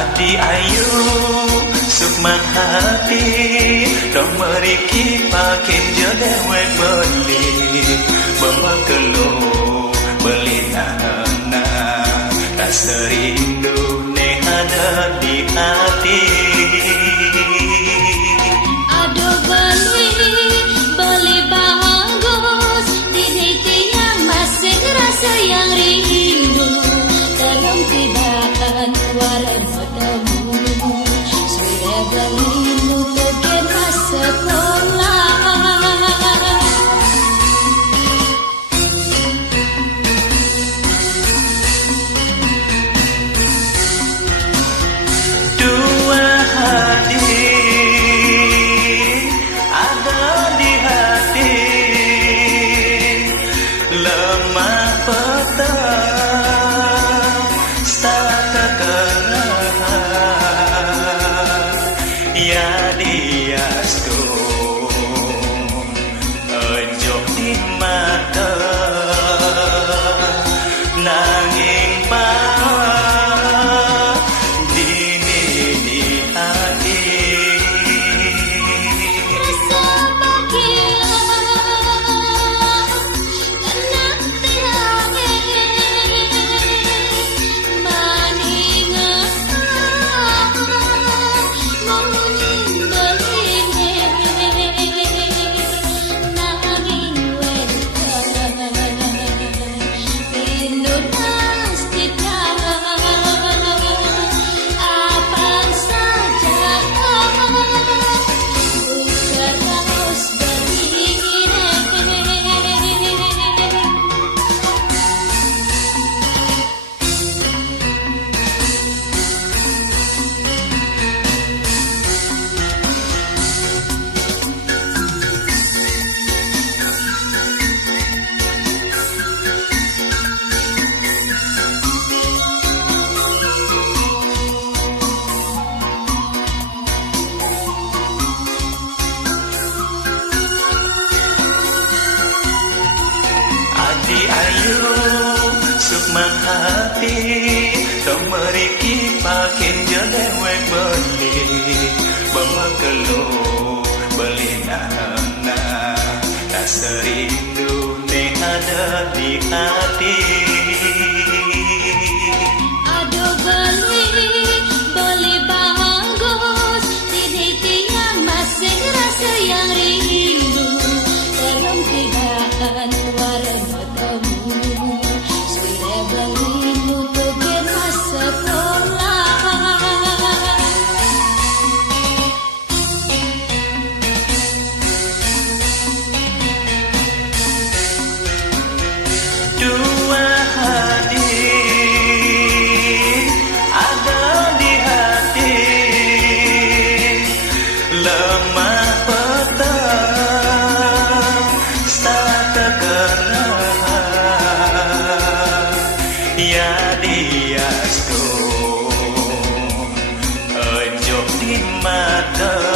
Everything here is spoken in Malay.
Adi ayu sukman hati dong meriki pakin jodewek beli bemakelo beli nana rasa rindu ne ada di hati. Aduh beli bagus di tiang masih rasa yang rindu dalam tibakan waran ketemu sudah belimu ke masa sekolah. Dua hati ada di hati lemah petang sata kerah ya diastu ejok di mata nanging Adi ayu sukman hati dong meriki pakin jodewek beli bemakelo beli nana rasa rindu ne ada di hati. Aduh beli bagus di tiang masih rasa yang rindu dalam tigaan waran ketemu sudah belimu ke masa sekolah. Dua hati ada di hati lemah petang sata kerah ya diastu ejok di mata